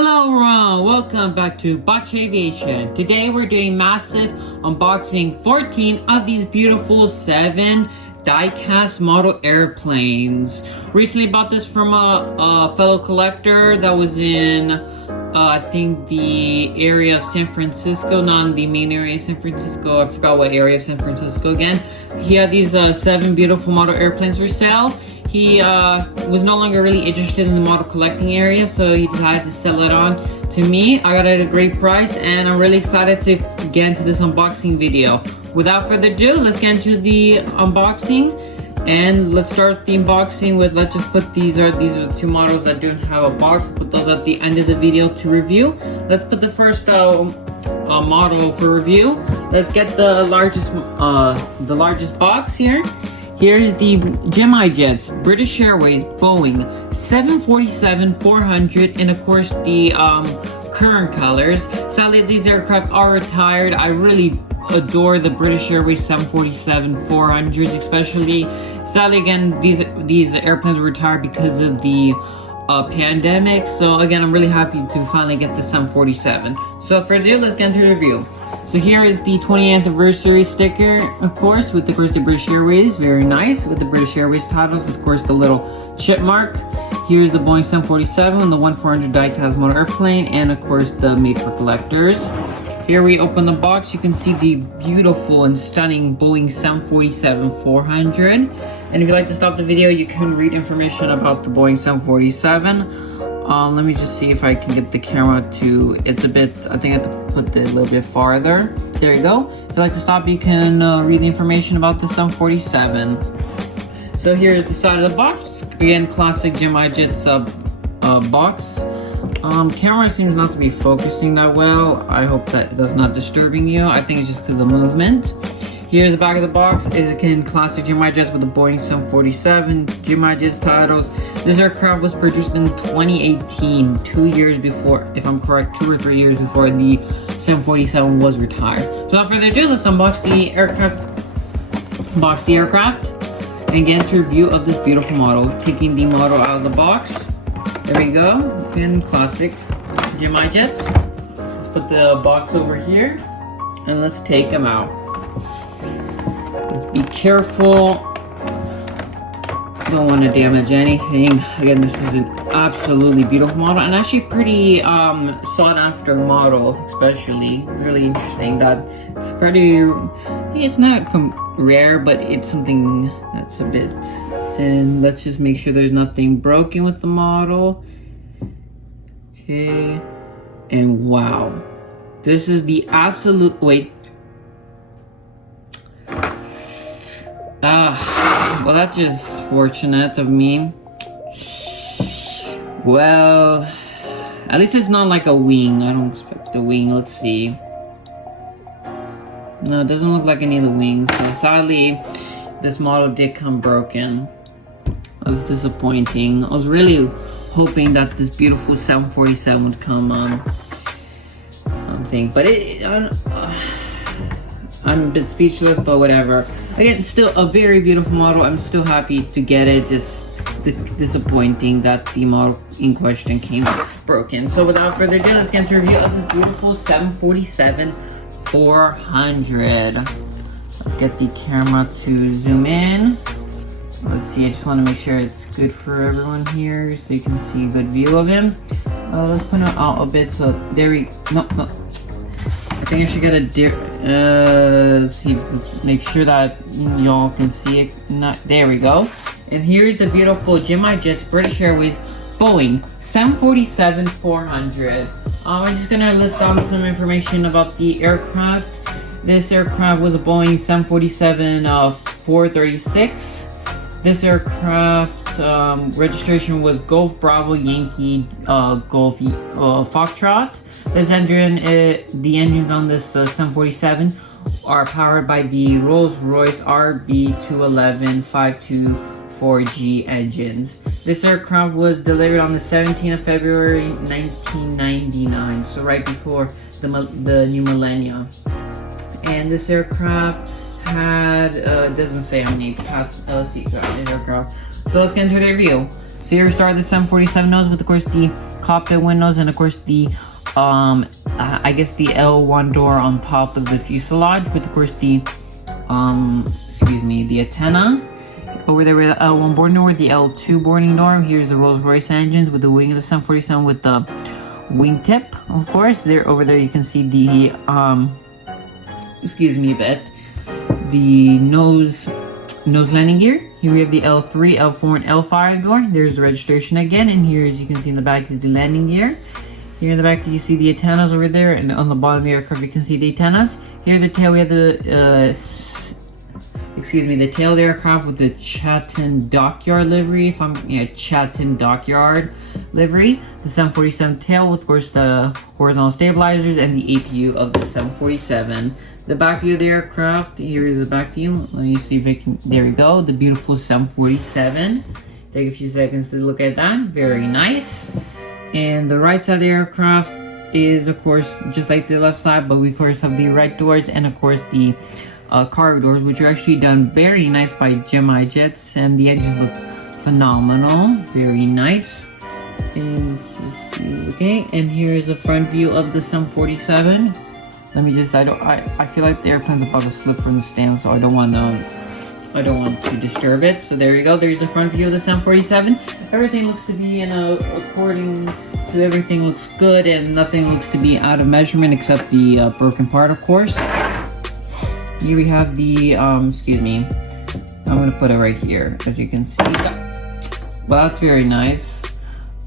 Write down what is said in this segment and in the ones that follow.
Hello everyone, welcome back to Botch Aviation. Today we're doing massive unboxing 14 of these beautiful 7 die-cast model airplanes. Recently bought this from a fellow collector that was in I think the area of San Francisco, not in the main area of San Francisco. I forgot what area of San Francisco again. He had these 7 beautiful model airplanes for sale. He was no longer really interested in the model collecting area, so he decided to sell it on to me. I got it at a great price, and I'm really excited to get into this unboxing video. Without further ado, let's get into the unboxing, and let's start the unboxing with, let's just put these are the 2 models that don't have a box. I'll put those at the end of the video to review. Let's put the first model for review. Let's get the largest box here. Here's the Gemini Jets, British Airways, Boeing 747-400, and of course the current colors. Sadly, these aircraft are retired. I really adore the British Airways 747-400s, especially. Sadly, again, these airplanes were retired because of the pandemic. So again, I'm really happy to finally get the 747. So for ado, let's get into the review. So here is the 20th anniversary sticker, of course, with the British Airways, very nice, with the British Airways titles, with of course the little chip mark. Here's the Boeing 747 and the 1400 die-cast model airplane, and of course the made for collectors. Here we open the box, you can see the beautiful and stunning Boeing 747-400. And if you'd like to stop the video, you can read information about the Boeing 747. Let me just see if I can get the camera to, it's a bit, I think I have to put it a little bit farther. There you go. If you'd like to stop, you can read the information about the 747. So here's the side of the box. Again, classic Gemini Jets box. Camera seems not to be focusing that well. I hope that that's not disturbing you. I think it's just because of the movement. Here's the back of the box. Is again classic Gemini Jets with the Boeing 747 Gemini Jets titles. This aircraft was produced in 2018, 2 years before, if I'm correct, 2 or 3 years before the 747 was retired. So without further ado, let's unbox the aircraft, and get into a review of this beautiful model. Taking the model out of the box. There we go. Again, classic Gemini Jets. Let's put the box over here, and let's take them out. Let's be careful. Don't want to damage anything. Again, this is an absolutely beautiful model, and actually pretty sought after model, especially. It's really interesting that it's pretty, it's not rare, but it's something that's a bit. And let's just make sure there's nothing broken with the model. Okay. And wow. This is the absolute, wait. Well, that's just fortunate of me. Well, at least it's not like a wing. I don't expect a wing. Let's see. No, it doesn't look like any of the wings. So sadly, this model did come broken. That was disappointing. I was really hoping that this beautiful 747 would come thing, but I'm a bit speechless, but whatever. Again, still a very beautiful model. I'm still happy to get it. Just disappointing that the model in question came broken. So without further ado, let's get into a review of this beautiful 747-400. Let's get the camera to zoom in. Let's see, I just want to make sure it's good for everyone here so you can see a good view of him. Let's put it out a bit so there we no. I think I should get a let's see, let's make sure that y'all can see it. There we go. And here's the beautiful Gemini Jets British Airways Boeing 747-400. I'm just gonna list down some information about the aircraft. This aircraft was a Boeing 747-436. This aircraft registration was Golf Bravo Yankee Golf Foxtrot. This engine, the engines on this 747 are powered by the Rolls-Royce RB211 524G engines. This aircraft was delivered on the 17th of February 1999, so right before the new millennia. And this aircraft had, doesn't say how many seats are on this aircraft. So let's get into the review. So here we start the 747 nose with, of course, the cockpit windows, and of course the I guess the L1 door on top of the fuselage, with of course the the antenna. Over there with the L1 boarding door, the L2 boarding door. Here's the Rolls-Royce engines with the wing of the 747 with the wingtip, of course. There, over there, you can see the the nose landing gear. Here we have the L3, L4, and L5 door. There's the registration again, and here, as you can see in the back, is the landing gear. Here in the back, you see the antennas over there, and on the bottom of the aircraft, you can see the antennas. Here, the tail, we have the the tail of the aircraft with the Chatham Dockyard livery. Chatham Dockyard livery. The 747 tail with, of course, the horizontal stabilizers and the APU of the 747. The back view of the aircraft. Here is the back view. Let me see if I can. There we go. The beautiful 747. Take a few seconds to look at that. Very nice. And the right side of the aircraft is, of course, just like the left side, but we, of course, have the right doors and, of course, the cargo doors, which are actually done very nice by Gemini Jets, and the engines look phenomenal. Very nice. And let's just see. Okay, and here is the front view of the 747. Let me just, I feel like the airplane's about to slip from the stand, so I don't want to disturb it. So there you go. There's the front view of the 747. Everything looks to be according to everything looks good, and nothing looks to be out of measurement except the broken part, of course. Here we have the, I'm gonna put it right here, as you can see. Well, that's very nice.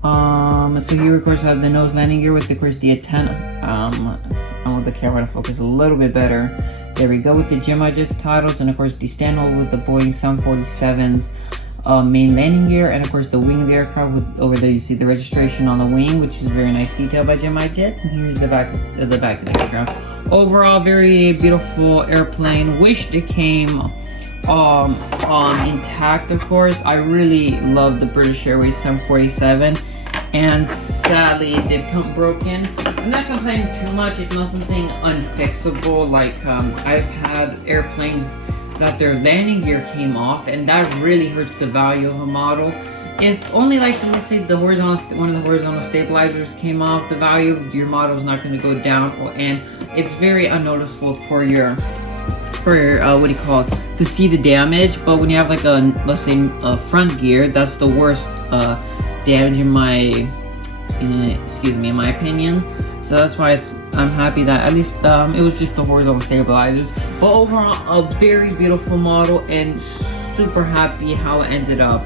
So here, of course, I have the nose landing gear with, of course, the antenna. I want the camera to focus a little bit better. There we go, with the Gemini Jets titles, and of course, the standoff with the Boeing 747's main landing gear, and of course, the wing of the aircraft. With over there, you see the registration on the wing, which is very nice detail by Gemini Jets. And here's the back of the aircraft. Overall, very beautiful airplane. Wished it came intact, of course. I really love the British Airways 747, and sadly it did come broken. I'm not complaining too much. It's not something unfixable. Like I've had airplanes that their landing gear came off, and that really hurts the value of a model. If only, like, let's say one of the horizontal stabilizers came off, the value of your model is not going to go down, and it's very unnoticeable for your to see the damage. But when you have like let's say a front gear, that's the worst damage in my opinion. So that's why I'm happy that at least it was just the horizontal stabilizers. But overall, a very beautiful model, and super happy how it ended up.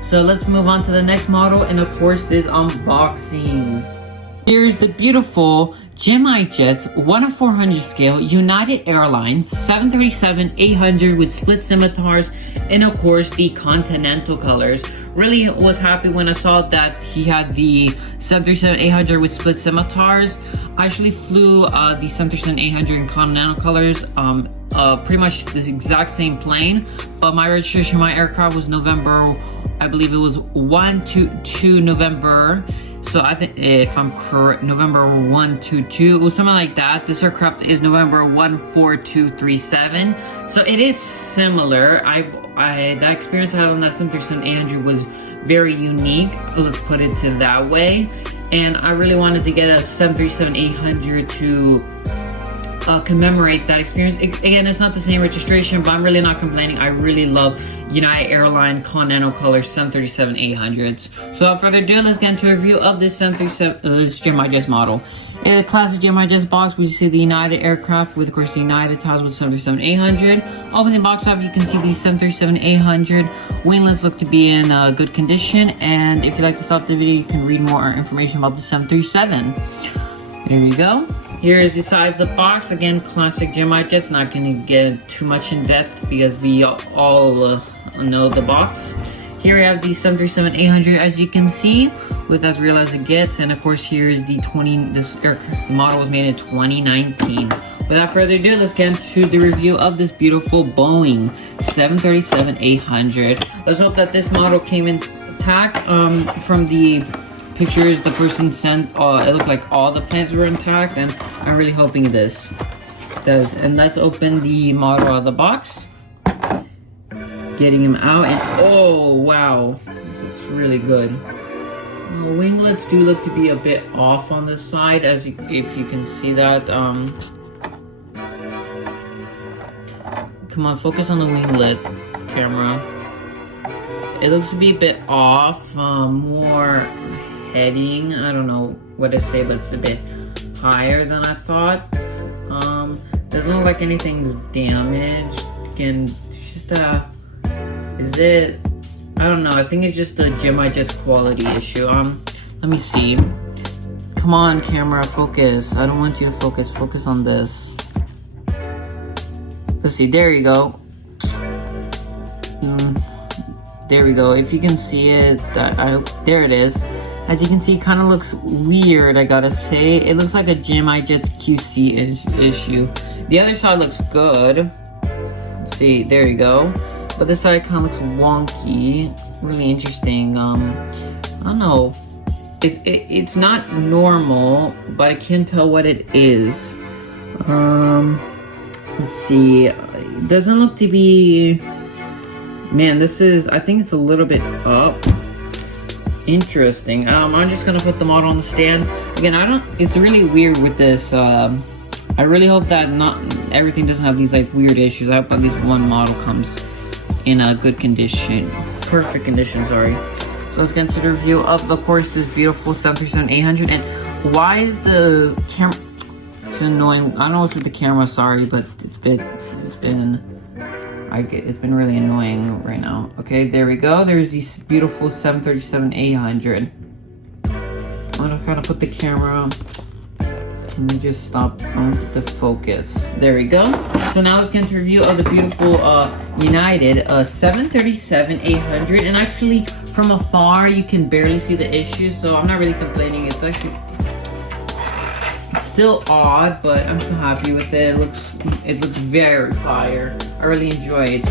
So let's move on to the next model, and of course this unboxing. Here's the beautiful Gemini Jets 1/400 scale United Airlines 737-800 with split scimitars, and of course the Continental colors. Really was happy when I saw that he had the 737-800 with split scimitars. I actually flew the 737-800 in Continental colors, pretty much the exact same plane, but my registration of my aircraft was November, I believe it was 122 November. So I think, if I'm correct, November 122, it was something like that. This aircraft is November 14237. So it is similar. That experience I had on that 737-800 was very unique. Let's put it to that way. And I really wanted to get a 737-800 to commemorate that experience. Again, it's not the same registration, but I'm really not complaining. I really love United Airlines Continental Color 737-800s. So without further ado, let's get into a review of this 737, this Gemini Jets model. In the classic Gemini Jets box, we see the United aircraft with, of course, the United tiles with 737-800. Open the box up, you can see the 737-800. Winglets look to be in good condition, and if you'd like to stop the video, you can read more information about the 737. There we go. Here's the size of the box. Again, classic Gemini Jets. Not going to get too much in depth because we all know the box. Here we have the 737-800, as you can see, with as real as it gets. And of course, here is the model was made in 2019. Without further ado, let's get into the review of this beautiful Boeing 737-800. Let's hope that this model came intact. From the pictures the person sent, it looked like all the plants were intact, and I'm really hoping this does. And let's open the model out of the box. Getting him out, and oh wow, this looks really good. winglets do look to be a bit off on the side, if you can see that. Come on, focus on the winglet, camera. It looks to be a bit off, more heading. I don't know what to say, but it's a bit higher than I thought. Doesn't look like anything's damaged. Again, it's just is it? I don't know. I think it's just a Gemini Jets quality issue. Let me see. Come on, camera, focus. I don't want you to focus. Focus on this. Let's see. There you go. There we go. If you can see it, there it is. As you can see, it kind of looks weird, I gotta say. It looks like a Gemini Jets QC issue. The other side looks good. Let's see, there you go. But this side kind of looks wonky. Really interesting. I don't know. It's not normal, but I can tell what it is. Let's see. It doesn't look to be... Man, this is... I think it's a little bit up. Interesting. I'm just gonna put the model on the stand. Again, it's really weird with this. I really hope that not everything doesn't have these like weird issues. I hope at least one model comes in a good condition. Perfect condition, sorry. So let's get into the review of course, this beautiful 737-800. And why is the camera... It's annoying. I don't know what's with the camera, sorry, but it's been really annoying right now. Okay, there we go. There's this beautiful 737-800. I'm gonna kind of put the camera. Let me just stop on the focus. There we go. So now let's get into a review of the beautiful United 737-800. And actually, from afar, you can barely see the issues, so I'm not really complaining. It's actually still odd, but I'm so happy with it. It looks very fire. I really enjoy it.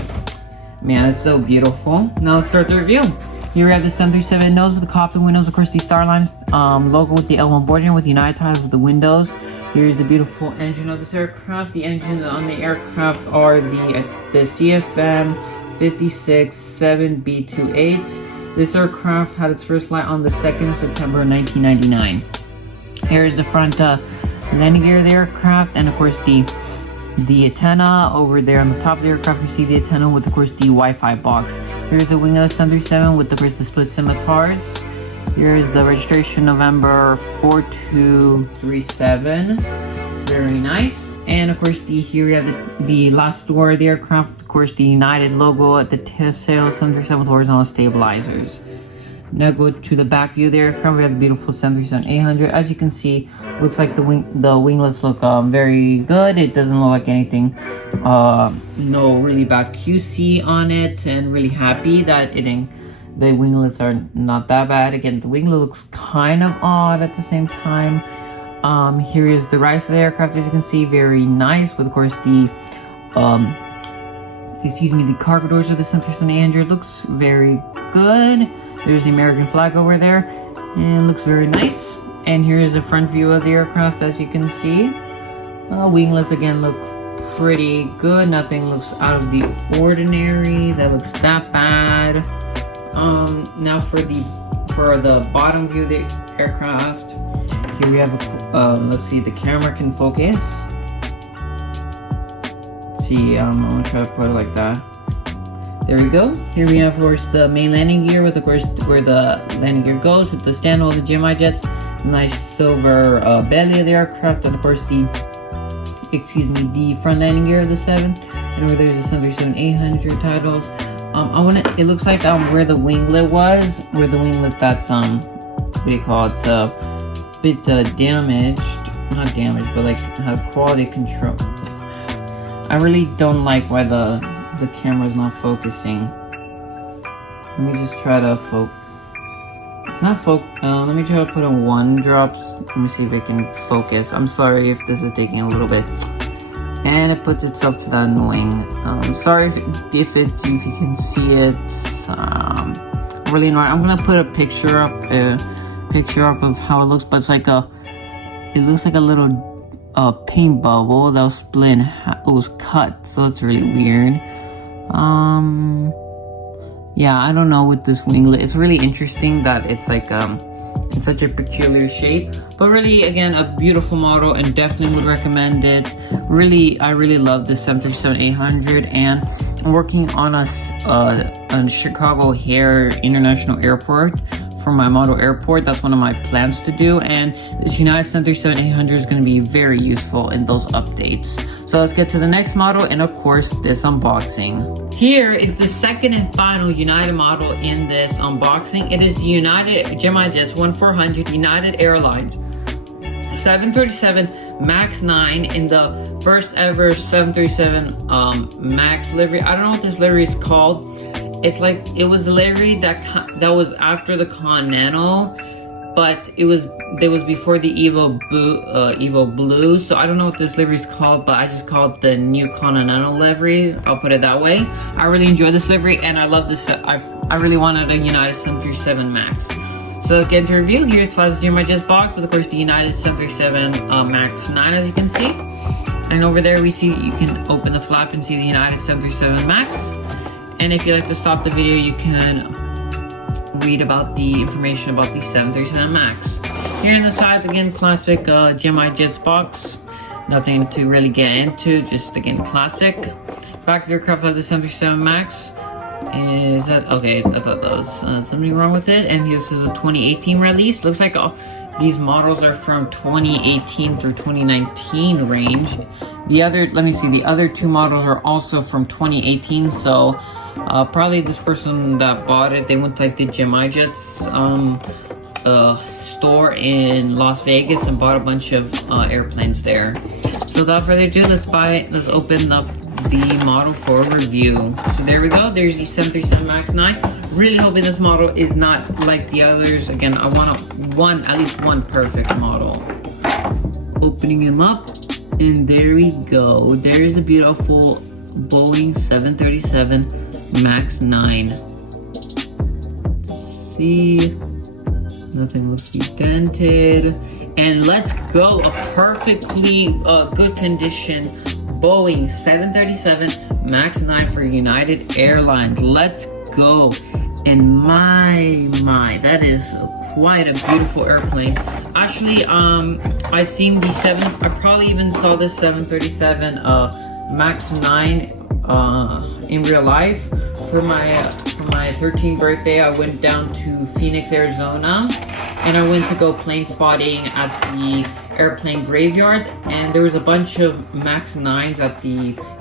Man, it's so beautiful. Now let's start the review. Here we have the 737 nose with the cockpit windows, of course the Starlines logo with the L1 boarding with the United tiles with the windows. Here's the beautiful engine of this aircraft. The engines on the aircraft are the CFM 56-7B28. This aircraft had its first flight on the 2nd of September 1999. Here's the front landing gear of the aircraft, and of course the antenna over there on the top of the aircraft. You see the antenna with, of course, the Wi-Fi box. Here's the wing of the 737 with, of course, the split scimitars. Here's the registration, November 4237. Very nice. And of course, here we have the last door of the aircraft. Of course, the United logo at the tail, 737 with horizontal stabilizers. Now go to the back view of the aircraft. We have the beautiful 737-800. As you can see, looks like the winglets look very good. It doesn't look like anything, no really bad QC on it, and really happy that the winglets are not that bad. Again, the winglet looks kind of odd at the same time. Here is the right side of the aircraft. As you can see, very nice with, of course, the cargo doors of the 737-800. Looks very good. There's the American flag over there, and it looks very nice. And here is a front view of the aircraft, as you can see. Winglets again look pretty good. Nothing looks out of the ordinary that looks that bad. Now for the bottom view of the aircraft, here we have let's see, the camera can focus. Let's see, I'm gonna try to put it like that. There we go. Here we have, of course, the main landing gear with, of course, where the landing gear goes with the standoff of the Gemini Jets. Nice silver belly of the aircraft, and of course the front landing gear of the 7. And over there's the 737-800 titles. It looks like where the winglet was, that's what do you call it? Bit damaged, not damaged, but like has quality control. I really don't like why the camera's not focusing. Let me just try to focus. It's not let me try to put in 1 drops. Let me see if it can focus. I'm sorry if this is taking a little bit. And it puts itself to that annoying. Sorry if you can see it. Really annoying. I'm gonna put a picture up of how it looks, but it looks like a little paint bubble that was split in half. It was cut, so that's really weird. Yeah, I don't know with this winglet. It's really interesting that it's like in such a peculiar shape. But really, again, a beautiful model and definitely would recommend it. Really, I really love this 737-800, and I'm working on on Chicago O'Hare International Airport for my model airport. That's one of my plans to do, and this United 737-800 is going to be very useful in those updates. So let's get to the next model, and of course this unboxing. Here is the second and final United model in this unboxing. It is the United Gemini Jets 1400 United Airlines 737 MAX 9 in the first ever 737 MAX livery. I don't know what this livery is called. It's like, it was the livery that was after the Continental, but it was before the Evo Blue. So I don't know what this livery is called, but I just call it the new Continental livery. I'll put it that way. I really enjoy this livery, and I love this. I really wanted a United 737 MAX. So let's get into review. Here's Classic Gemini Jets box with, of course, the United 737 MAX 9, as you can see. And over there we see, you can open the flap and see the United 737 MAX. And if you'd like to stop the video, you can read about the information about the 737 MAX. Here in the sides, again, classic Gemini Jets box. Nothing to really get into, just again, classic. Back of the aircraft has the 737 MAX. Is that okay? I thought that was something wrong with it. And this is a 2018 release. Looks like these models are from 2018 through 2019 range. The other two models are also from 2018. So probably this person that bought it, they went to like the Gemini Jets store in Las Vegas and bought a bunch of airplanes there. So without further ado, let's open up the model for review. So there we go. There's the 737 MAX 9. Really hoping this model is not like the others. Again, I want at least one perfect model. Opening him up, and there we go. There's the beautiful Boeing 737 MAX 9. See, nothing looks dented. And let's go, a perfectly good condition Boeing 737 MAX 9 for United Airlines. Let's go. And my, that is quite a beautiful airplane. Actually, I seen the I probably even saw this 737 MAX 9 in real life. For my 13th birthday, I went down to Phoenix, Arizona, and I went to go plane spotting at the airplane graveyards, and there was a bunch of MAX 9s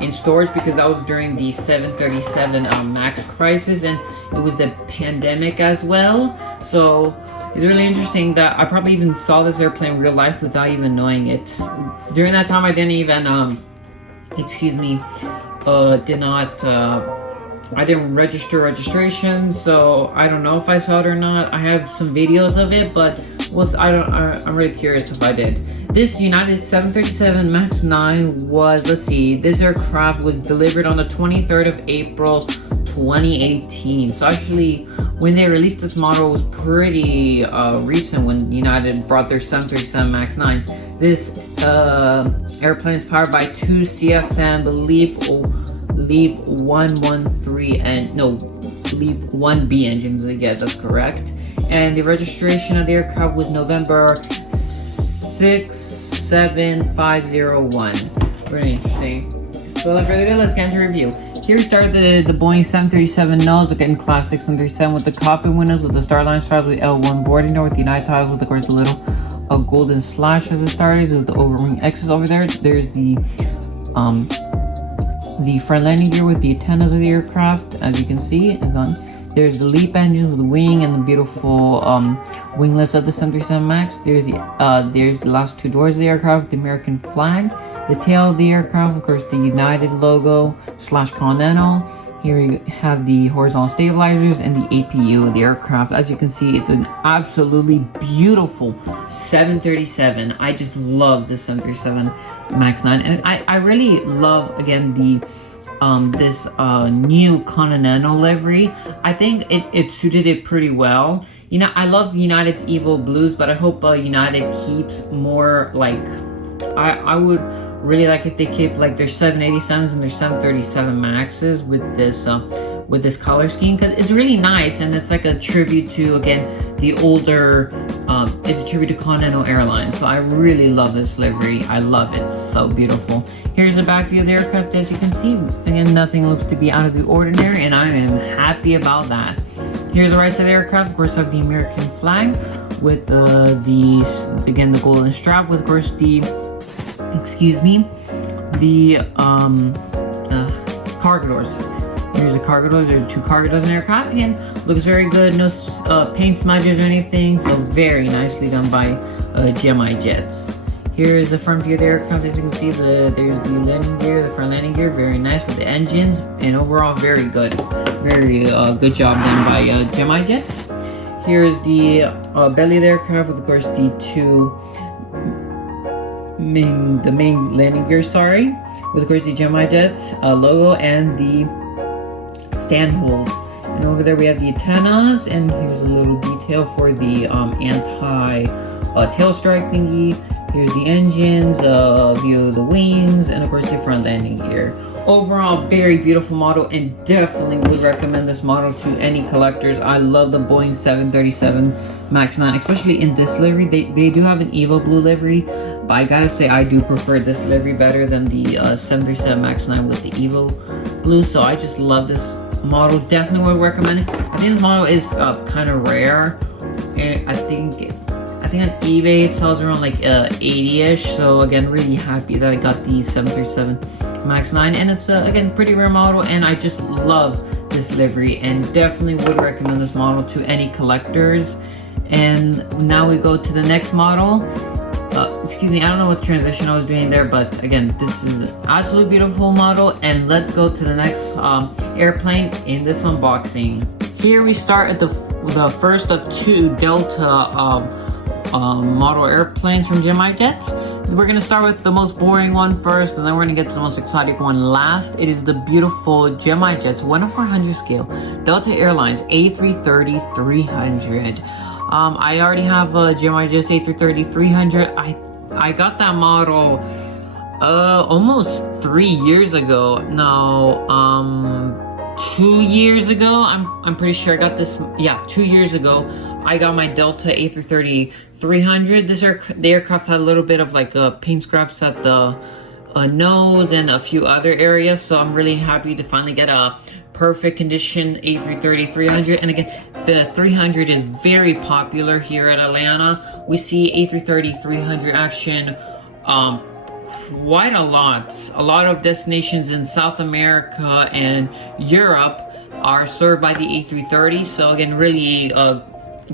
in storage because that was during the 737 MAX crisis, and it was the pandemic as well. So it's really interesting that I probably even saw this airplane in real life without even knowing it. During that time, I didn't even I didn't register registration, so I don't know if I saw it or not. I have some videos of it, but I'm really curious if I did. This United 737 MAX 9 was, this aircraft was delivered on the 23rd of April 2018. So actually, when they released this model, it was pretty recent when United brought their 737 MAX 9s. This airplane is powered by two CFM LEAP 113 and LEAP 1B engines. Yeah, that's correct. And the registration of the aircraft was November 67501. Very interesting. So without further ado, let's get into review. Here we start the Boeing 737 nose, again classic 737 with the cockpit windows with the Starline stars with L1 boarding door with the United titles with, of course, the little golden slash as the stars with the overwing X's over there. There's the front landing gear with the antennas of the aircraft, as you can see. And then there's the LEAP engines with the wing and the beautiful winglets of the 737 MAX. There's the last two doors of the aircraft with the American flag. The tail of the aircraft, of course, the United logo / Continental. Here we have the horizontal stabilizers and the APU of the aircraft. As you can see, it's an absolutely beautiful 737. I just love the 737 MAX 9, and I really love, again, this new Continental livery. I think it suited it pretty well. You know, I love United's Evo Blues, but I hope United keeps more like, I would really like if they keep like their 787s and their 737 Maxes with this with this color scheme because it's really nice, and it's like a tribute to, again, the older, it's a tribute to Continental Airlines. So I really love this livery. I love it. It's so beautiful. Here's the back view of the aircraft. As you can see, again, nothing looks to be out of the ordinary, and I am happy about that. Here's the right side of the aircraft. Of course, I have the American flag with the golden strap with, of course, the cargo doors. Here's the cargo doors. There are 2 cargo doors in the aircraft. Again, looks very good. No paint smudges or anything. So very nicely done by Gemini Jets. Here's the front view of the aircraft. As you can see, there's the landing gear, the front landing gear. Very nice with the engines, and overall very good. Very good job done by Gemini Jets. Here's the belly of the aircraft with, of course, the main landing gear. With, of course, the Gemini Jets logo and the stand hold. And over there we have the antennas, and here's a little detail for the anti tail strike thingy. Here's the engines, view of the wings, and of course the front landing gear. Overall, very beautiful model, and definitely would recommend this model to any collectors. I love the Boeing 737 MAX 9, especially in this livery. They do have an Evo Blue livery, but I gotta say I do prefer this livery better than the 737 MAX 9 with the Evo Blue. So I just love this model. Definitely would recommend it. I think this model is kind of rare. And I think on eBay it sells around like 80-ish. So again, really happy that I got the 737 MAX 9, and it's again pretty rare model, and I just love this livery and definitely would recommend this model to any collectors. And now we go to the next model. Excuse me, I don't know what transition I was doing there, but again, this is an absolutely beautiful model, and let's go to the next airplane in this unboxing. Here we start at the first of 2 Delta model airplanes from Gemini Jets. We're gonna start with the most boring one first, and then we're gonna get to the most exciting one last. It is the beautiful Gemini Jets 1/400 scale Delta Airlines A330-300. I already have a Gemini Jets A330-300. I got that model almost 3 years ago. No, 2 years ago. I'm pretty sure I got this. Yeah, 2 years ago. I got my Delta A330-300. The aircraft had a little bit of like paint scraps at the nose and a few other areas, so I'm really happy to finally get a perfect condition A330-300. And again, the 300 is very popular here at Atlanta. We see A330-300 action quite a lot. A lot of destinations in South America and Europe are served by the A330. So again, really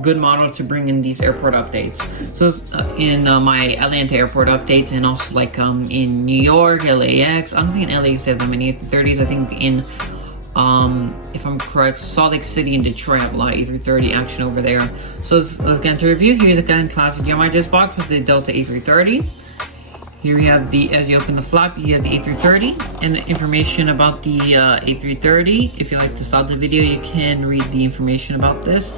good model to bring in these airport updates. So in my Atlanta airport updates, and also like in New York, LAX. I don't think in LAX they have that many A330s. I think in if I'm correct, Salt Lake City and Detroit have a lot of A330 action over there. So let's get into review. Here's a kind of classic Gemini Jets box with the Delta A330. Here we have as you open the flap, you have the A330 and the information about the A330. If you like to stop the video, you can read the information about this.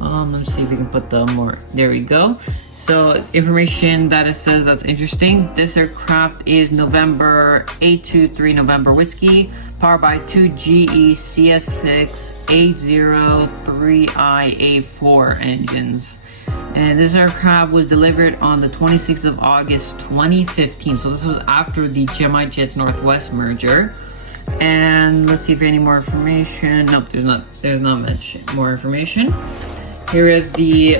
Let's see if we can put the more, there we go. So information that it says that's interesting. This aircraft is November 823 November Whiskey, powered by 2 GE CS6 803IA4 engines. And this aircraft was delivered on the 26th of August 2015. So this was after the Gemini Jets Northwest merger. And let's see if any more information. Nope, there's not much more information. Here is the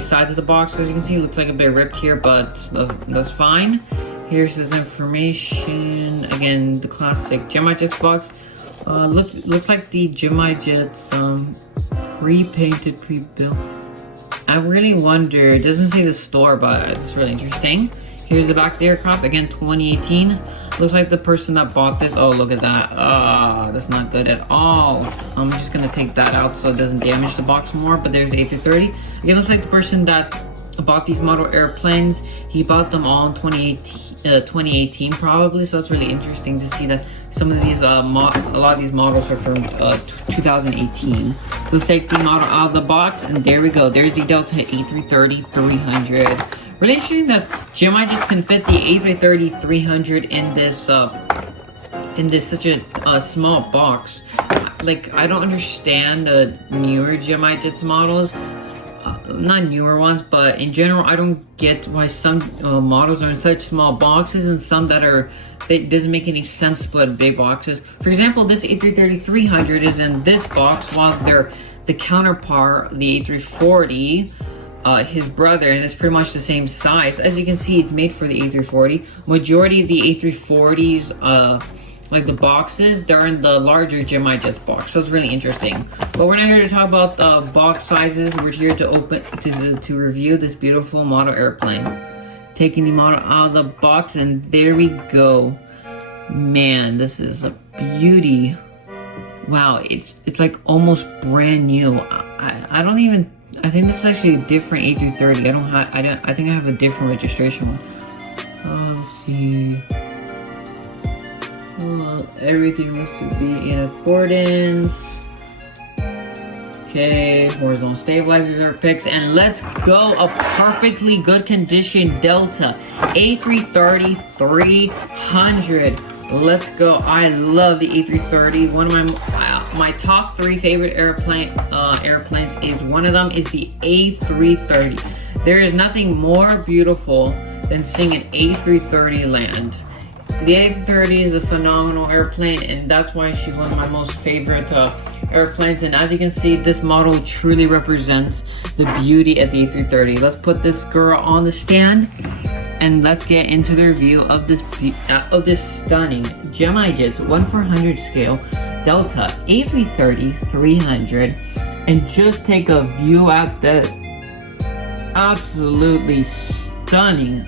sides of the box. As you can see, it looks like a bit ripped here, but that's fine. Here's this information. Again, the classic Gemini Jets box. Looks like the Gemini Jets pre-painted, pre-built. I really wonder. It doesn't say the store, but it's really interesting. Here's the back of the aircraft. Again, 2018. Looks like the person that bought this. Oh, look at that. That's not good at all. I'm just gonna take that out so it doesn't damage the box more. But there's the A330. Again, looks like the person that bought these model airplanes, he bought them all in 2018 probably. So that's really interesting to see that some of these a lot of these models are from 2018. So let's take the model out of the box, and there we go. There's the Delta A330-300. Really interesting that Gemini Jets can fit the A330-300 in this such a small box. like, I don't understand the newer Gemini Jets models. Not newer ones, but in general, I don't get why some models are in such small boxes and some that doesn't make any sense to put big boxes. For example, this A330-300 is in this box, while the counterpart, the A340, his brother, and it's pretty much the same size. As you can see, it's made for the A340. Majority of the A340s, like the boxes, they're in the larger Gemini Jets box, so it's really interesting. But we're not here to talk about the box sizes. We're here to review this beautiful model airplane. Taking the model out of the box, and there we go. Man, this is a beauty. Wow, it's like almost brand new. I think this is actually a different A330. I think I have a different registration one. Let's see. Everything looks to be in accordance. Okay, horizontal stabilizers are fixed, and let's go. A perfectly good condition Delta A330-300. Let's go. I love the A330. One of my top 3 favorite airplanes is one of them is the A330. There is nothing more beautiful than seeing an A330 land. The A330 is a phenomenal airplane, and that's why she's one of my most favorite airplanes. And as you can see, this model truly represents the beauty of the A330. Let's put this girl on the stand, and let's get into the review of this stunning Gemini Jets 1/400 scale Delta A330-300, and just take a view at the absolutely stunning.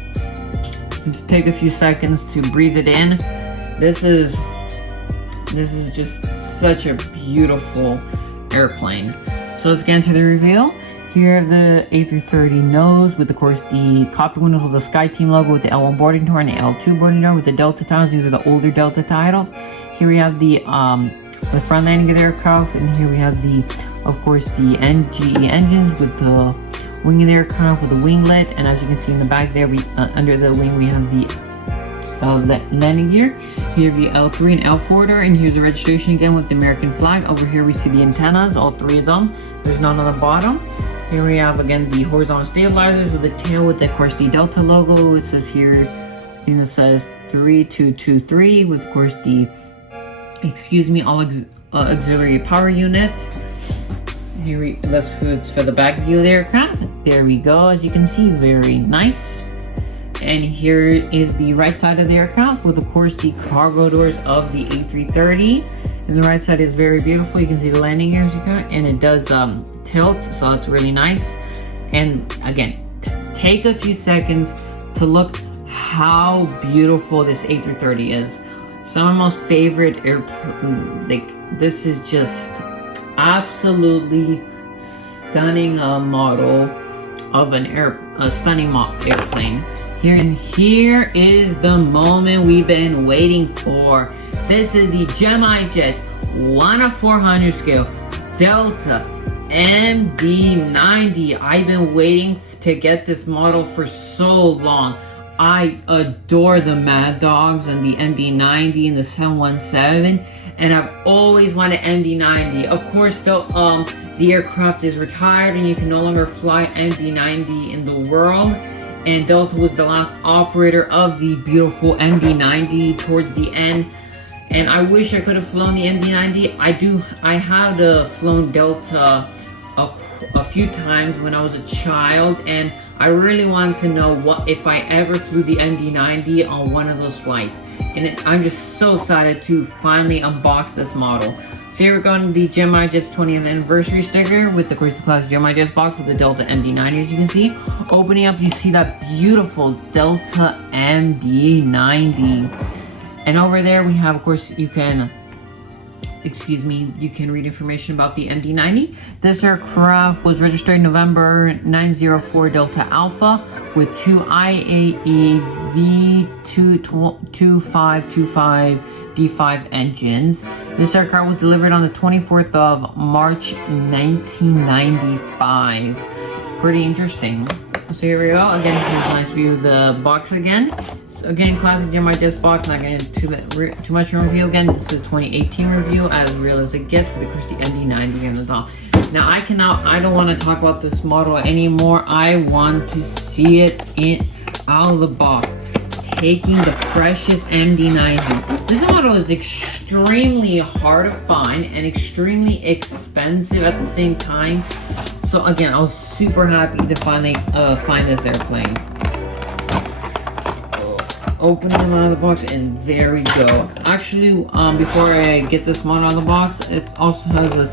Just take a few seconds to breathe it in. This is just such a beautiful airplane. So let's get into the review. Here the A330 nose with, of course, the cockpit windows with the SkyTeam logo with the L1 boarding door and the L2 boarding door with the Delta titles. These are the older Delta titles. Here we have the front landing of the aircraft, and here we have of course, the GE engines with the wing of the aircraft with the winglet, and as you can see in the back there, under the wing we have the landing gear. Here the L3 and L4 door, and here's the registration again with the American flag. Over here we see the antennas, all 3 of them. There's none on the bottom. Here we have again the horizontal stabilizers with the tail with, of course, the Delta logo. It says here, I think it says 3223 with, of course, the all auxiliary power unit. That's for the back view of the aircraft. There we go. As you can see, very nice. And here is the right side of the aircraft with, of course, the cargo doors of the A330. And the right side is very beautiful. You can see the landing gears, and it does tilt, so that's really nice. And again, take a few seconds to look how beautiful this A330 is. Some of my most favorite this is just absolutely stunning model of a stunning airplane. Here is the moment we've been waiting for. This is the Gemini Jets 1/400 scale Delta MD-90. I've been waiting to get this model for so long. I adore the Mad Dogs and the MD-90 and the 717, and I've always wanted MD-90. Of course, the aircraft is retired and you can no longer fly MD-90 in the world, and Delta was the last operator of the beautiful MD-90 towards the end. And I wish I could have flown the MD-90. I had flown Delta a few times when I was a child, and I really wanted to know what if I ever flew the MD-90 on one of those flights. And I'm just so excited to finally unbox this model. So here we're going to the Gemini Jets 20th anniversary sticker with, of course, the classic Gemini Jets box with the Delta MD-90. As you can see, opening up, you see that beautiful Delta MD-90. And over there we have, of course, you can read information about the MD-90. This aircraft was registered November 904 Delta Alpha with 2 IAE V2525 D5 engines. This aircraft was delivered on the 24th of March 1995. Pretty interesting. So here we go. Again, here's a nice view of the box again. So again, classic Gemini Jets box. Not getting too much review again. This is a 2018 review, as real as it gets, for the Christie MD90 in the top. Now I don't want to talk about this model anymore. I want to see it out of the box. Taking the precious MD90. This model is extremely hard to find and extremely expensive at the same time. So again, I was super happy to finally find this airplane. Open them out of the box, and there we go. Actually, before I get this model out of the box, it also has a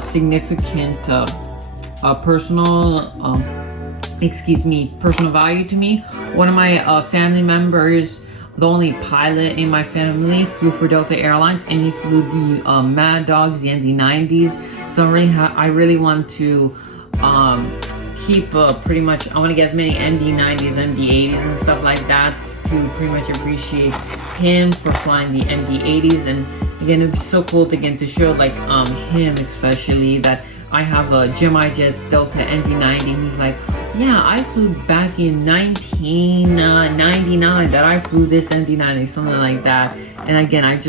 significant personal value to me. One of my family members, the only pilot in my family, flew for Delta Airlines, and he flew the Mad Dogs, the MD90s. So I really want to keep pretty much. I want to get as many MD90s, MD80s, and stuff like that to pretty much appreciate him for flying the MD80s. And again, it'd be so cool to get to show like him especially that I have a Gemini Jets Delta MD90, and he's like, yeah, I flew back in 1999 that I flew this MD90, something like that. And again, I would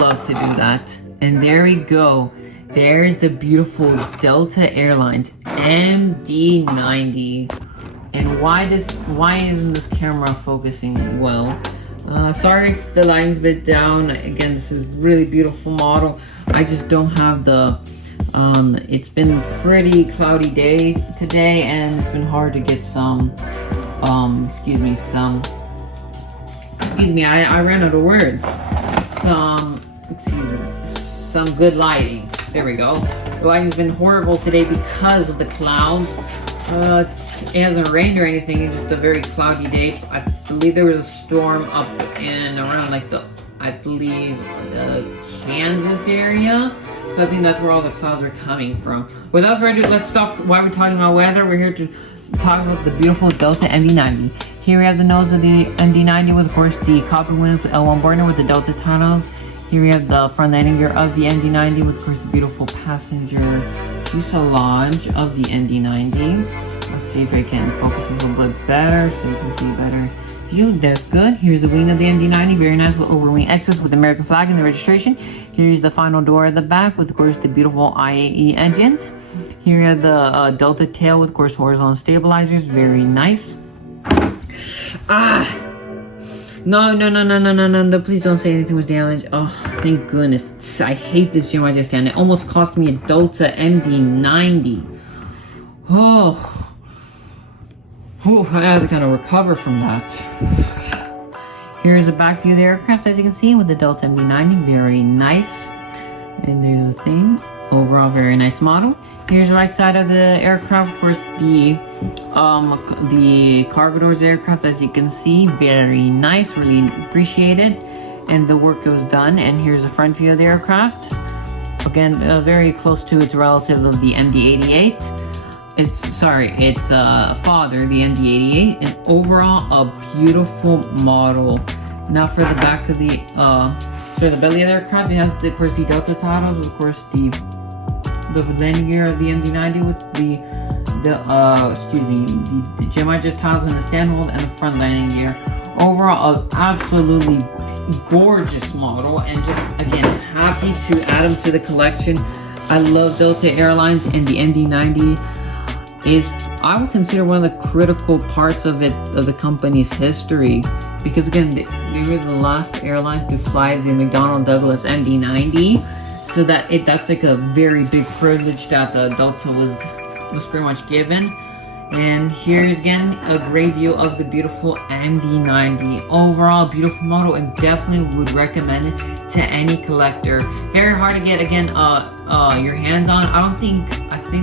love to do that. And there we go. There's the beautiful Delta Airlines MD90. And why isn't this camera focusing well? Sorry if the lighting's a bit down. Again, this is really beautiful model. I just don't have the it's been pretty cloudy day today, and it's been hard to get some I ran out of words. Some good lighting. There we go. The lighting's been horrible today because of the clouds. It hasn't rained or anything, it's just a very cloudy day. I believe there was a storm up in around like the Kansas area. So I think that's where all the clouds are coming from. Without further ado, let's stop while we're talking about weather. We're here to talk about the beautiful Delta MD90. Here we have the nose of the MD90 with, of course, the copper windows with L1 border with the Delta titles. Here we have the front landing gear of the MD90 with, of course, the beautiful passenger fuselage of the MD90. Let's see if I can focus a little bit better so you can see better view. That's good. Here's the wing of the MD90, very nice with overwing X's with the American flag and the registration. Here's the final door at the back with, of course, the beautiful IAE engines. Here we have the Delta tail with, of course, horizontal stabilizers, very nice. No, please don't say anything was damaged. Oh, thank goodness. I hate this Gemini Jets stand. It almost cost me a Delta MD90. I had to kind of recover from that. Here's a back view of the aircraft, as you can see, with the Delta MD90, very nice. And there's the thing. Overall, very nice model. Here's the right side of the aircraft, of course, the cargo doors aircraft, as you can see, very nice, really appreciated, and the work was done. And here's the front view of the aircraft. Again, very close to its relative of the MD88. It's father, the MD88, and overall a beautiful model. Now for the back of the belly of the aircraft, it has of course the Delta titles, of course the landing gear of the MD90 with the Gemini Jets titles and the stand hold and the front landing gear. Overall, an absolutely gorgeous model, and just again happy to add them to the collection. I love Delta Airlines, and the MD90 is, I would consider, one of the critical parts of the company's history, because again, they were the last airline to fly the McDonnell Douglas MD90, so that's like a very big privilege that the Delta was pretty much given. And here's again a great view of the beautiful MD90. Overall, beautiful model, and definitely would recommend it to any collector. Very hard to get again your hands on. I think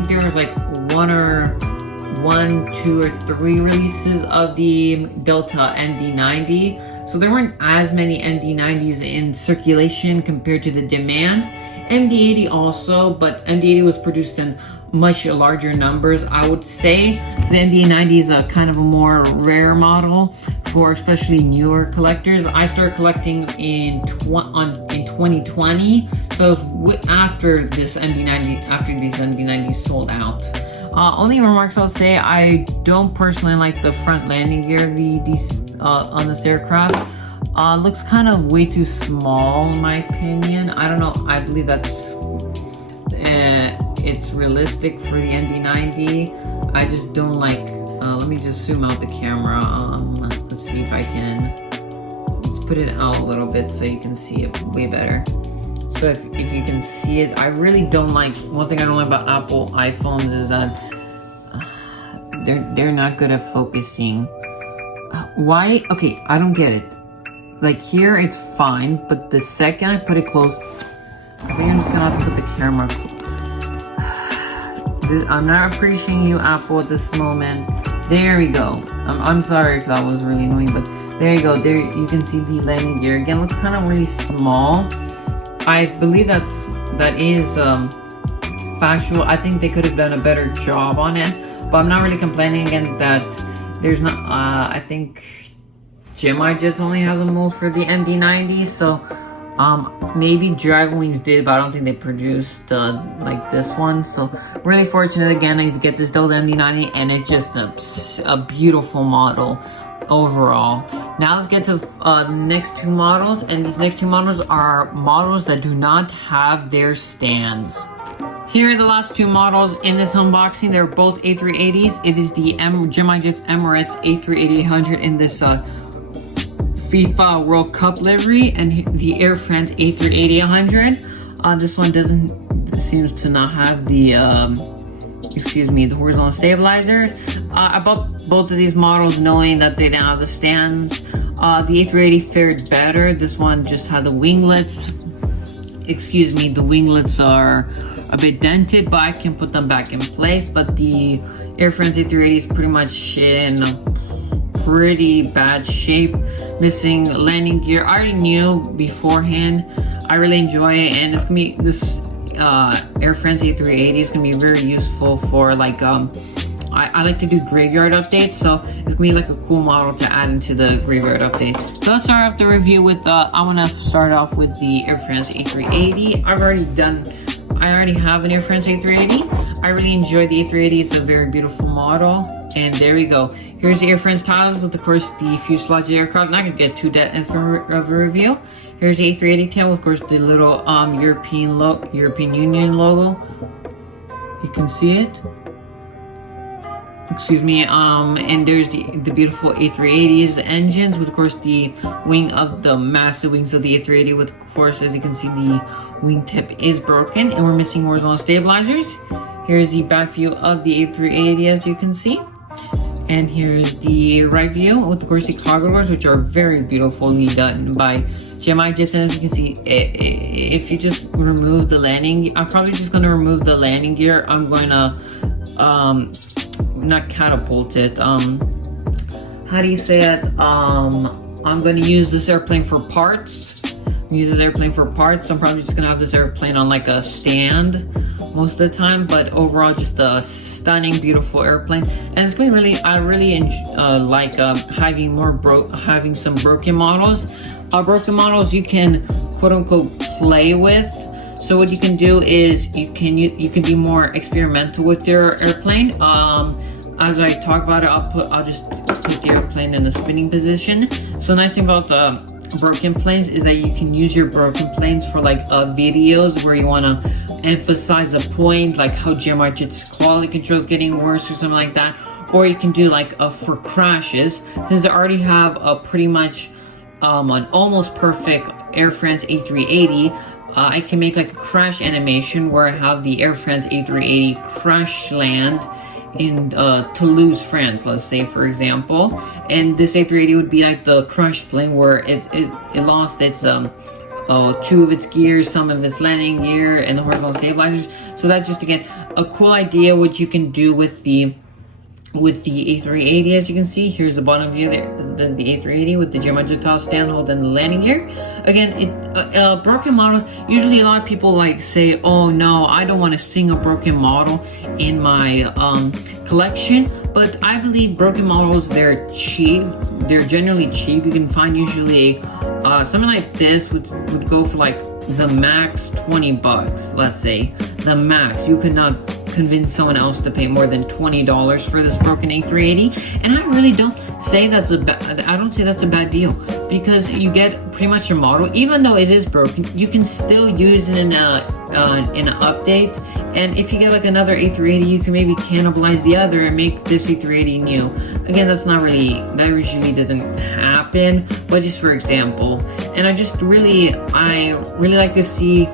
there was like one, two, or three releases of the Delta MD90. So there weren't as many MD90s in circulation compared to the demand. MD80 also, but MD80 was produced in much larger numbers, I would say. So the MD90 is a kind of a more rare model for especially newer collectors. I started collecting in 2020, so it was after these MD90s sold out. Only remarks I'll say, I don't personally like the front landing gear on this aircraft. Looks kind of way too small in my opinion. I don't know, I believe that's it's realistic for the MD-90. I just don't like, let me just zoom out the camera. Let's see if I can, let's put it out a little bit so you can see it way better. So if you can see it, I really don't like, one thing I don't like about Apple iPhones is that they're not good at focusing. Why? Okay, I don't get it. Like here it's fine, but the second I put it close, I think I'm just gonna have to put the camera. I'm not appreciating you, Apple, at this moment. There we go. I'm sorry if that was really annoying, but there you go. There you can see the landing gear. Again, looks kind of really small. I believe that is factual. I think they could have done a better job on it, but I'm not really complaining again that there's not. I think Gemini Jets only has a mold for the MD-90, so maybe Dragonwings did, but I don't think they produced like this one. So really fortunate again to get this Delta MD-90, and it's just a beautiful model overall. Now let's get to the next two models, and these next two models are models that do not have their stands. Here are the last two models in this unboxing. They're both A380s. It is the Gemini Jets Emirates A380-800 in this FIFA World Cup livery, and the Air France A380-100. This one seems to not have the the horizontal stabilizer. I bought both of these models knowing that they didn't have the stands. The A380 fared better. This one just had the winglets. The winglets are a bit dented, but I can put them back in place. But the Air France A380 is pretty much in pretty bad shape, missing landing gear. I already knew beforehand. I really enjoy it, and it's gonna be this Air France A380 is gonna be very useful for like I like to do graveyard updates, so it's gonna be like a cool model to add into the graveyard update. So let's start off the review with I want to start off with the Air France A380. I already have an Air France A380. I really enjoy the A380. It's a very beautiful model. And there we go. Here's the Air France tiles with, of course, the fuselage aircraft. Not gonna get too depth of a review. Here's the A380-10 with, of course, the little European Union logo. You can see it. And there's the beautiful A380's engines with, of course, the massive wings of the A380 with, of course, as you can see, the wingtip is broken and we're missing horizontal stabilizers. Here's the back view of the A380, as you can see. And here's the right view with, of course, the cargo doors, which are very beautifully done by Gemini Jets. And as you can see, if you just remove the landing, I'm probably just going to remove the landing gear. I'm going to not catapult it. How do you say it? I'm going to use this airplane for parts. I'm probably just going to have this airplane on like a stand most of the time, but overall just a stunning, beautiful airplane. And it's going really, I really like having some broken models. Broken models you can quote unquote play with. So what you can do is you can be more experimental with your airplane. As I talk about it, I'll just put the airplane in a spinning position. So the nice thing about broken planes is that you can use your broken planes for like videos where you want to emphasize a point, like how Gemini Jets quality control is getting worse or something like that. Or you can do like for crashes, since I already have a pretty much an almost perfect Air France A380. I can make like a crash animation where I have the Air France A380 crash land in Toulouse, France, let's say, for example. And this A380 would be like the crash plane where it lost its two of its gears, some of its landing gear, and the horizontal stabilizers. So that's just, again, a cool idea what you can do with the A380. As you can see, here's the bottom view there, the A380 with the Gemini Jets stand hold and the landing gear. Again, broken models, usually a lot of people like say, oh no, I don't want a single broken model in my collection. But I believe broken models, they're cheap. They're generally cheap. You can find usually something like this would go for like the max $20, let's say. The max. You could not convince someone else to pay more than $20 for this broken A380. And I really don't say that's a bad deal, because you get pretty much a model. Even though it is broken, you can still use it in an update. And if you get like another A380, you can maybe cannibalize the other and make this A380 new. Again, that usually doesn't happen, but just for example. And I really like to see,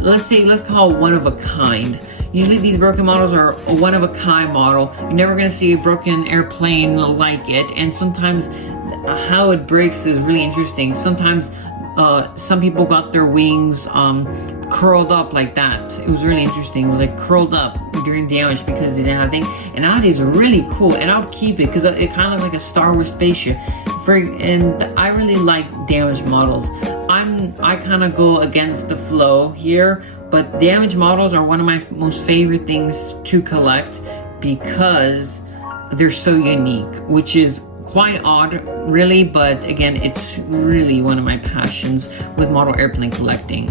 let's call it one of a kind. Usually these broken models are a one of a kind model. You're never gonna see a broken airplane like it, and sometimes how it breaks is really interesting. Sometimes some people got their wings curled up like that. It was really interesting. It was like curled up during damage because they didn't have things. And nowadays are really cool, and I would keep it because it kind of looks like a Star Wars spaceship. And I really like damaged models. I kind of go against the flow here, but damaged models are one of my most favorite things to collect because they're so unique, which is quite odd, really, but again, it's really one of my passions with model airplane collecting.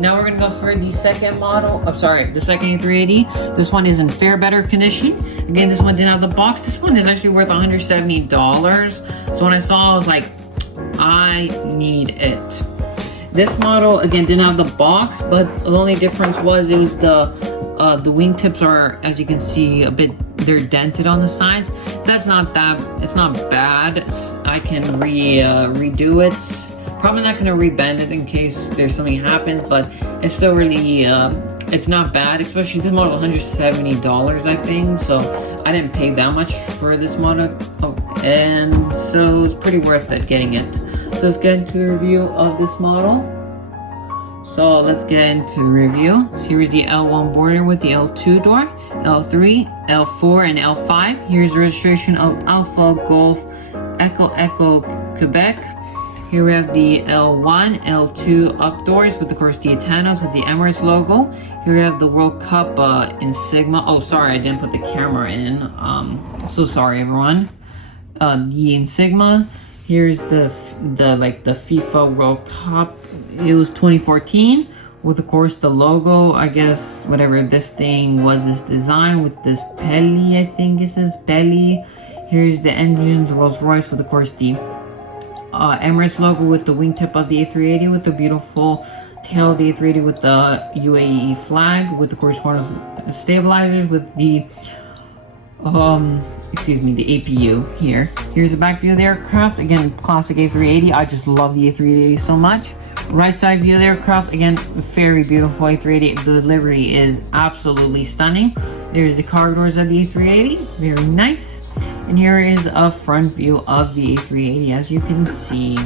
Now we're gonna go for the second model. The second A380. This one is in fair better condition. Again, this one didn't have the box. This one is actually worth $170. So when I saw it, I was like, I need it. This model, again, didn't have the box, but the only difference was it was the wingtips are, as you can see, they're dented on the sides. It's not bad. I can redo it. Probably not gonna rebend it in case there's something happens, but it's still really, it's not bad, especially this model, $170, I think, so I didn't pay that much for this model, and so it's pretty worth it getting it. So let's get into the review of this model. So let's get into the review. So here's the L1 border with the L2 door, L3, L4, and L5. Here's the registration of Alpha Golf Echo Quebec. Here we have the L1, L2 up doors with, of course, the antennas with the Emirates logo. Here we have the World Cup insignia. Oh, sorry, I didn't put the camera in. So sorry, everyone. The insignia. Here's the FIFA World Cup. It was 2014 with, of course, the logo. I guess whatever this thing was, this design with this belly. I think it says belly. Here's the engines, Rolls Royce with, of course, the Emirates logo with the wingtip of the A380 with the beautiful tail of the A380 with the UAE flag with the corresponding stabilizers with the the APU here. Here's the back view of the aircraft. Again, classic A380. I just love the A380 so much. Right side view of the aircraft. Again, very beautiful A380. The delivery is absolutely stunning. There's the cargo doors of the A380. Very nice. And here is a front view of the A380, as you can see.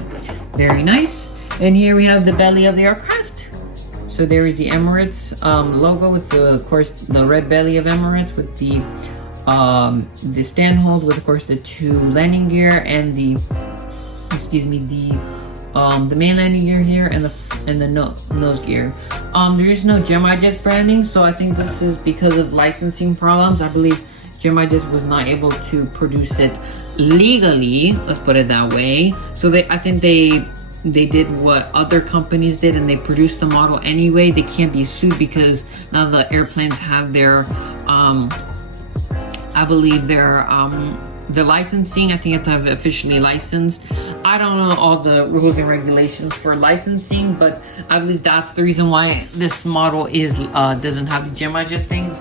Very nice. And here we have the belly of the aircraft. So there is the Emirates logo with the, of course, the red belly of Emirates with the stand hold with, of course, the two landing gear and the main landing gear here and the nose gear. There is no Gemini Jets branding, so I think this is because of licensing problems. I believe Gemini Jets was not able to produce it legally, let's put it that way. So I think they did what other companies did and they produced the model anyway. They can't be sued because now the airplanes have their I believe their licensing. I think you have to have officially licensed. I don't know all the rules and regulations for licensing, but I believe that's the reason why this model doesn't have the Gemini Jets things.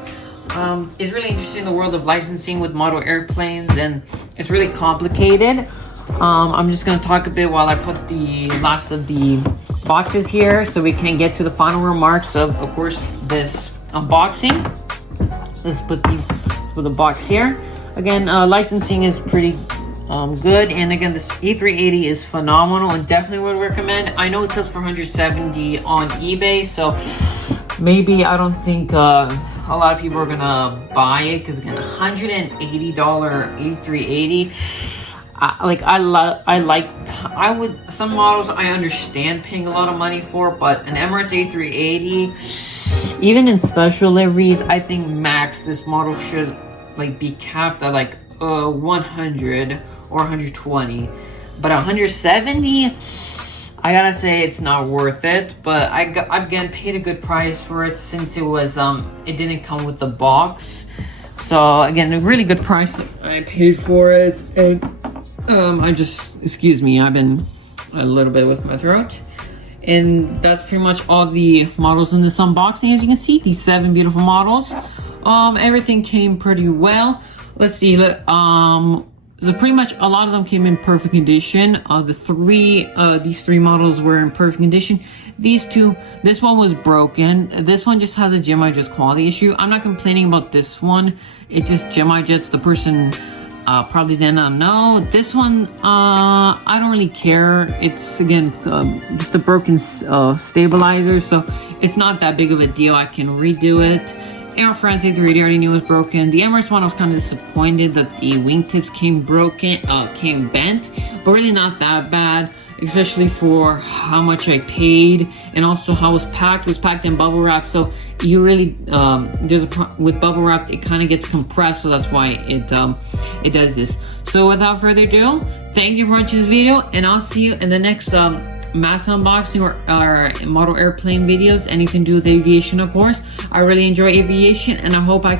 It's really interesting in the world of licensing with model airplanes, and it's really complicated. I'm just going to talk a bit while I put the last of the boxes here so we can get to the final remarks of course, this unboxing. Let's put the box here. Again, licensing is pretty good, and again, this A380 is phenomenal and definitely would recommend. I know it sells for $170 on eBay, so maybe I don't think a lot of people are gonna buy it because again, $180 A380. Some models I understand paying a lot of money for, but an Emirates A380, even in special liveries, I think max this model should be capped at 100 or 120, but 170, I gotta say it's not worth it, but I've again paid a good price for it since it was it didn't come with the box. So again, a really good price I paid for it, and I just, excuse me, I've been a little bit with my throat. And that's pretty much all the models in this unboxing. As you can see, these 7 beautiful models. Everything came pretty well. Let's see, so pretty much a lot of them came in perfect condition. These 3 models were in perfect condition. These 2, this one was broken. This one just has a Gemini Jets quality issue. I'm not complaining about this one. It's just Gemini Jets, the person probably did not know. This one, I don't really care. It's, again, just a broken stabilizer, so it's not that big of a deal. I can redo it. Air France A380 already knew it was broken. The Emirates one, I was kind of disappointed that the wingtips came bent, but really not that bad, especially for how much I paid and also how it was packed. It was packed in bubble wrap, so you really with bubble wrap it kind of gets compressed, so that's why it does this. So without further ado, thank you for watching this video, and I'll see you in the next mass unboxing or model airplane videos. Anything to do with aviation, of course. I really enjoy aviation, and I hope I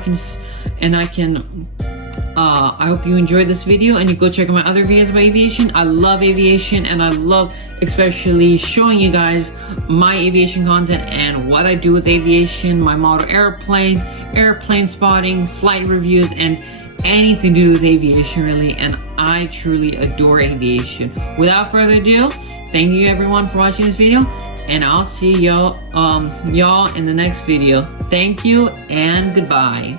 hope you enjoyed this video, and you go check out my other videos about aviation. I love aviation, and I love especially showing you guys my aviation content and what I do with aviation, my model airplanes, airplane spotting, flight reviews, and anything to do with aviation really. And I truly adore aviation. Without further ado, thank you everyone for watching this video, and I'll see y'all in the next video. Thank you and goodbye.